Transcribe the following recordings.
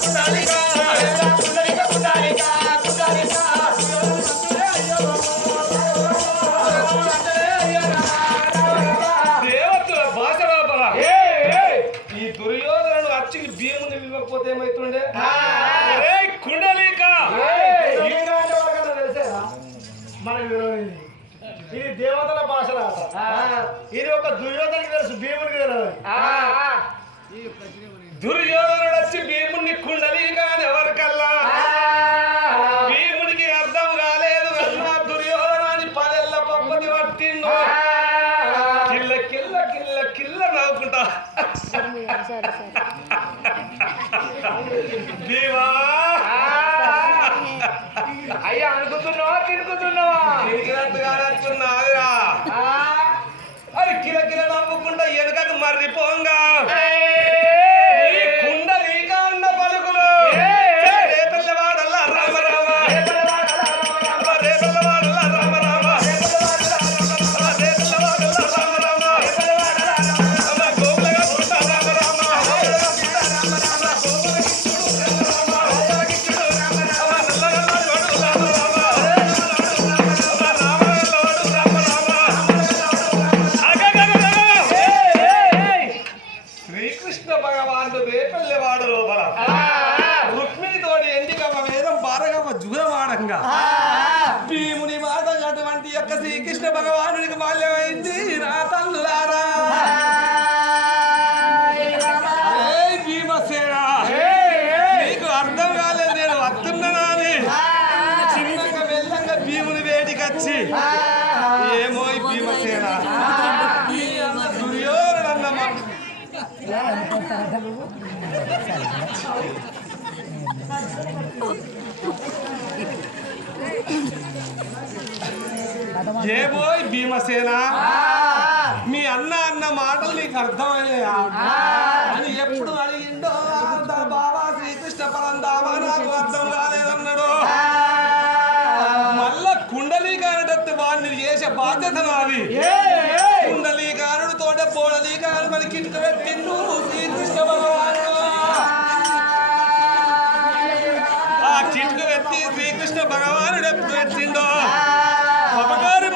Saludos. పారిపోంగా ఏబోయ్ Bhimasena? మీ అన్న అన్న మాటలు నీకు అర్థమయ్యా అని ఎప్పుడు అడిగిండో బాబా శ్రీకృష్ణ పరందామా నాకు అర్థం కాలేదన్నాడు. మళ్ళా కుండలీకారటత్తు వాడిని చేసే బాధ్యత నాది. పోడది కాదు మరి కిటుక పెట్టిండు శ్రీకృష్ణ భగవాను ఆ కిటుక పెట్టి శ్రీకృష్ణ భగవానుడు ఎప్పుడు పెట్టిండో అపకారి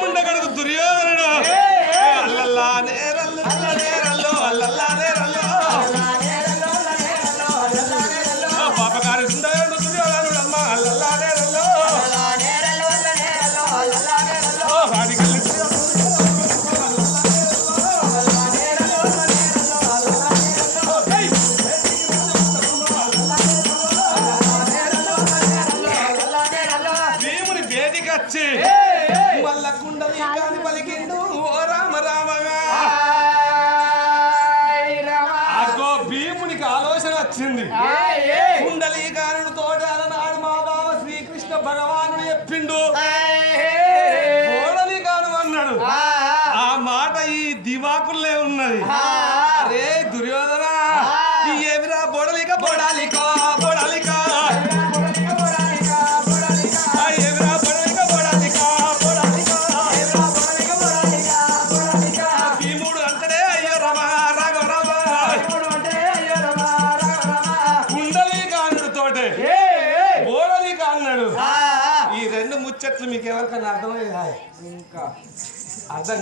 ఇంకా అర్థం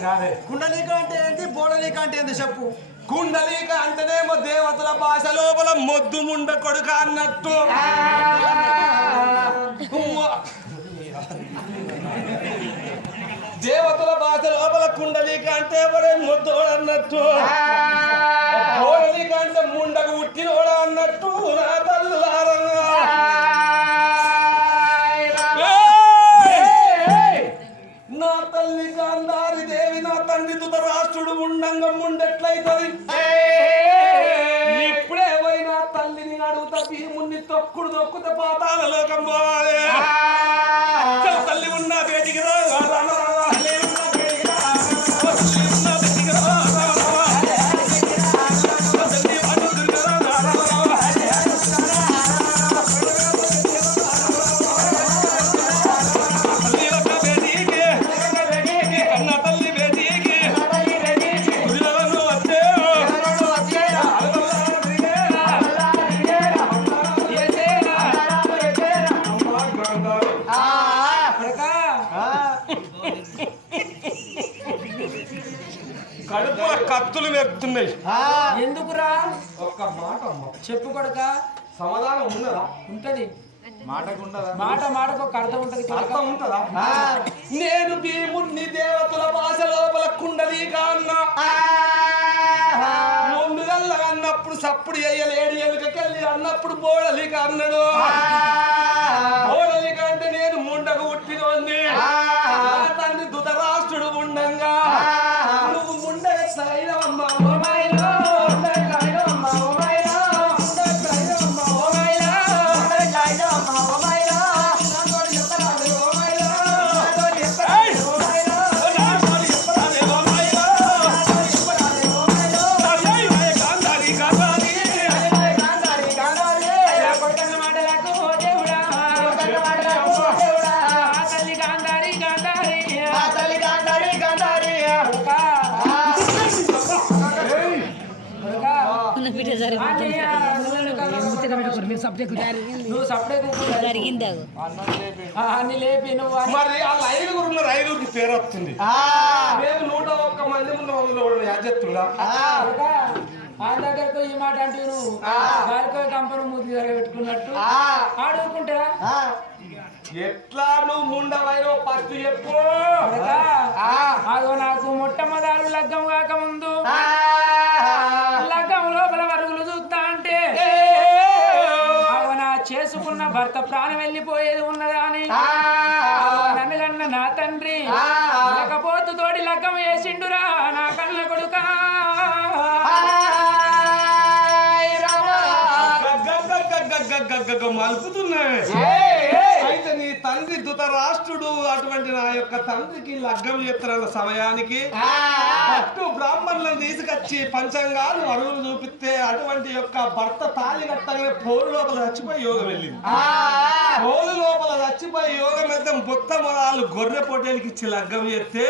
కుండలీక అంటే ఏంటి? బోడలీక అంటే ఏంటి చెప్పు? కుండలీక అంటేనేమో దేవతల భాష లోపల మొద్దు ముండ కొడుక అన్నట్టు. దేవతల భాష లోపల కుండలీక అంటే ఎవరే మొద్దు అన్నట్టు. దొక్కుడు దొక్కుతే పాతాల లోకం కత్తులు మెరుతున్నాయి ఎందుకురా? ఒక్క మాట అమ్మ. చెప్పు కొడక. సమాధానం ఉన్నదా? ఉంటది. మాట మాటకు ఒక అర్థం ఉంటది. అర్థం ఉంటుందా? నేను భీముణ్ణి దేవతల భాష లోపల కుండలీగా అన్నా ముందుగల్ల అన్నప్పుడు సప్పుడు ఎయ్యలేడు ఎలుకకెళ్ళి అన్నప్పుడు బోడలిక అన్నాడు నువ్వు జరిగింది అన్ని లేపి. నువ్వు అన్ని- మరి వాళ్ళ ఐదుగురు ఉన్నారు ఐదుగురికి పేరు వస్తుంది. మేము నూట ఒక్క మంది ఉన్న వాళ్ళు యాజత్తులా కొడుకా, ఆయన దగ్గరకు ఈ మాట అంటే నువ్వు. కంపెనీ మూతి పెట్టుకున్నట్టు ఆడుకుంటారా ఎట్లా నువ్వు ముండవైన ఫస్ట్ చెప్పు. అదో నాకు మొట్టమొదలు లగ్గం కాకముందు. భర్త ప్రాణం వెళ్ళిపోయేది ఉన్నదా అని అదో నన్ను కన్న నా తండ్రి లేకపోతు తోడి లగ్గం వేసిండురా నా కన్న కొడుకా మలుపుతున్నాయి అయితే నీ తండ్రి ధృతరాష్ట్రుడు అటువంటి నా యొక్క తండ్రికి లగ్గం చేస్తున్న సమయానికి పట్టు బ్రాహ్మణులను తీసుకొచ్చి పంచంగాలు అరువులు చూపిస్తే అటువంటి యొక్క భర్త తాళి కట్టగానే పోలు లోపల చచ్చిపోయి యోగం వెళ్ళింది. పోలు లోపల చచ్చిపోయి యోగం వెళ్తే బొత్త మొరాలు గొర్రె పొట్టేలకి ఇచ్చి లగ్గం చేస్తే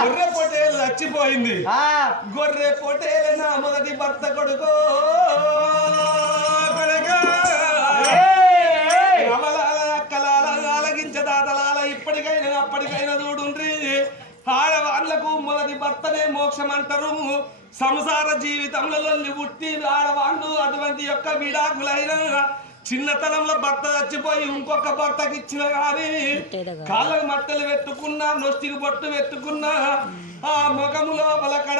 గొర్రె పొట్టేలు చచ్చిపోయింది. గొర్రె పొట్టేలు నా మొదటి భర్త కొడుకా. ఆలగించ దాతలాల ఇప్పటికైనా అప్పటికైనా చూడుండ్రి. ఆడవాళ్ళకు మొదటి భర్తనే మోక్షం అంటారు సంసార జీవితంలో పుట్టి ఆడవాళ్ళు అటువంటి యొక్క విడాకులైన చిన్నతనంలో భర్త చచ్చిపోయి ఇంకొక భర్తకి ఇచ్చిన కానీ కాళ్ళకు మట్టలు పెట్టుకున్నా నొష్టికి బొట్టు పెట్టుకున్నా ఆ ముఖము లోపల కడ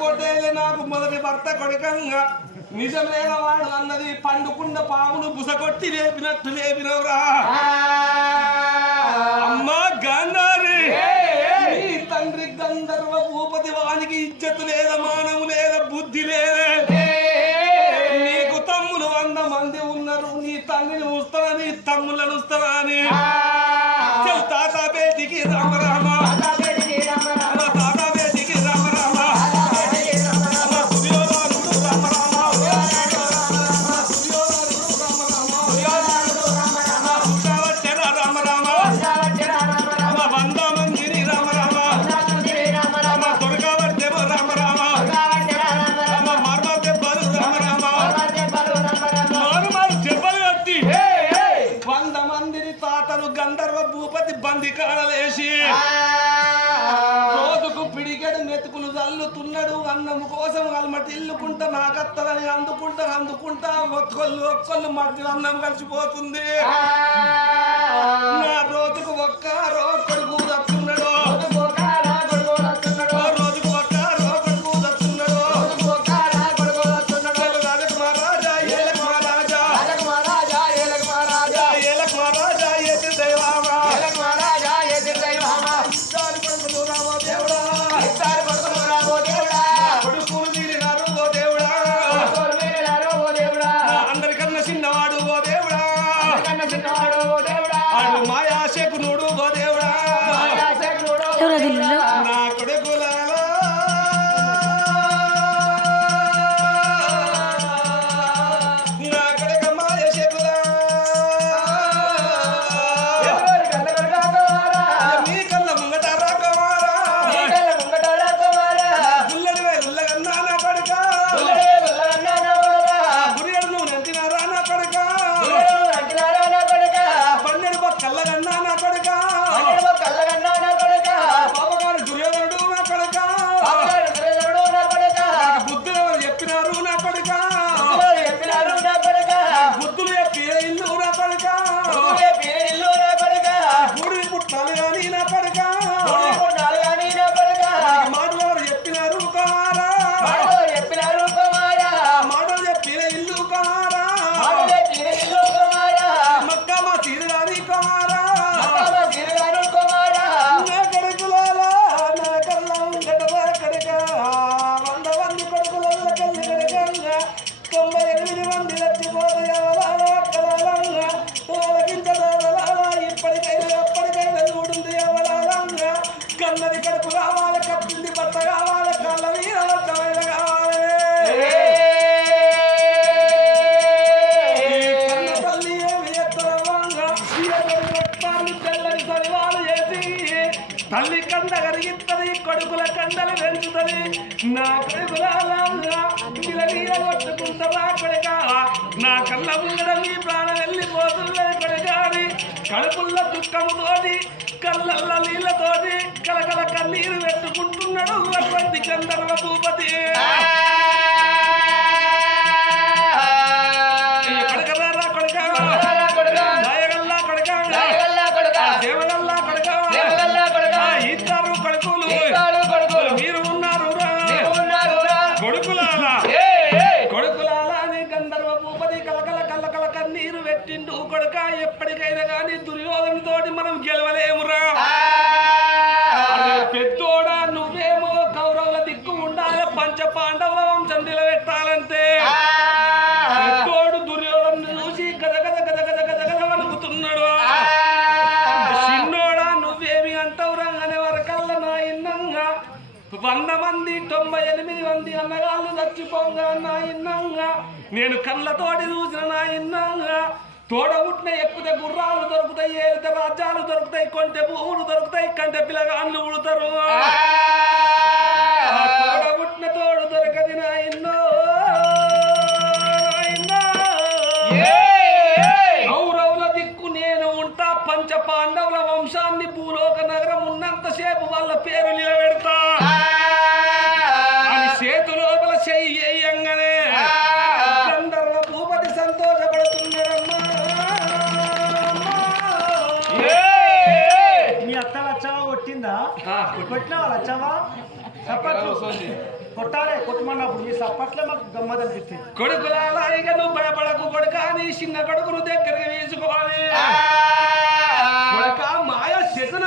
పొట్టేలే నాకు మొదటి భర్త కొడుకంగా. నిజమైన వాడు అన్నది పండుకున్న పామును బుసకొట్టి లేపినట్టు లేపినవురా. అమ్మా గాంధారి! నీ తండ్రి గంధర్వ భూపతి వానికి ఇజ్జతు లేదా మానము లేదా బుద్ధి లేదే. నీకు తమ్ములు వంద మంది ఉన్నారు నీ తండ్రిని ఉస్తారా నీ తమ్ములను ఉస్తారా అని. తాత బేటికి రామ రామ. గంధర్వ భూపతి బంది కాడలేసి రోజుకు పిడిగెడు మెతుకులు చల్లుతున్నాడు అన్నము కోసం అల్మటి ఇల్లుకుంటా నాకత్తదని అందుకుంటా అందుకుంటా ఒక్కొల్లు ఒక్కొల్లు మధ్య అన్నం కలిసిపోతుంది. నా రోజుకు ఒక్క రోజు Oh. తల్లి కంద కరిగిస్తుంది కొడుకుల కండలు పెంచుతుంది నా కొడుకులాగొట్టుకుంటారా కొడగా నా కళ్ళ ముందర మీ ప్రాణం వెళ్ళిపోతుంది కొడగా అని కడుపుల్లో దుఃఖముతోటి కళ్ళల్ల నీళ్ళతోటి కలకల కన్నీరు పెట్టుకుంటున్నాడు అటువంటి కందర్వ భూపతి. పాండవుల వంశం నిలబెట్టాలంటే పెద్దోడు దుర్యోధను చూసి గద గద గద గద గద గద వణుకుతున్నాడు. చిన్నోడా నువ్వేమి అంటావు రంగనే వరకల్లా నా ఇన్నంగా వంద మంది తొంభై ఎనిమిది మంది అన్నగాళ్ళు చచ్చిపోగా నా ఇన్నంగా నేను కళ్ళతోటి చూసిన నా ఇన్నంగా తోడ పుట్టిన ఎక్కితే గుర్రాలు దొరుకుతాయి ఏలితే రాజ్యాలు దొరుకుతాయి కొంటే భూములు దొరుకుతాయి కంటే పిల్లగాళ్ళు ఉడతారు. కొట్టిందా ఆ, కొట్టినావా లచ్చవా సప్పట్లు కొట్టాలి కొట్టమన్నప్పుడు మీ సప్పట్లే మాకు గమ్మత్ అనిపించింది కొడుకులాలా ఇక నువ్వు భయపడకు కొడుక నీ చిన్న కొడుకును దగ్గరికి వేసుకోవాలి. కొడుక మాయ శతన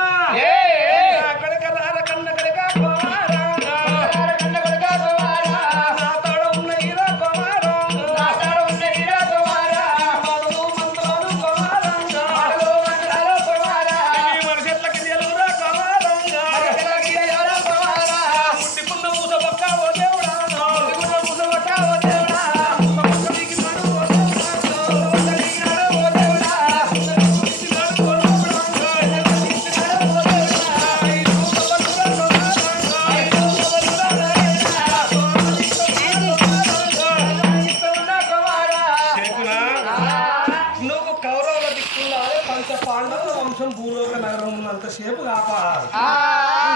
ఉన్నంతసేపు కాపాడాలి.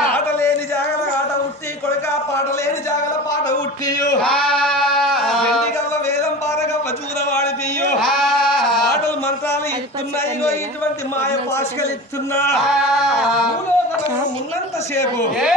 ఆట లేని జాగల ఆట ఉట్టి కొడుక పాట లేని జాగల పాట ఉట్టి వేదం పారగవ్వ చూర వాడిపియ్యు ఆటలు మంత్రాలు ఇస్తున్నాయి ఇటువంటి మాయ పాశకలు ఇస్తున్నా ఉన్నంతసేపు ఏ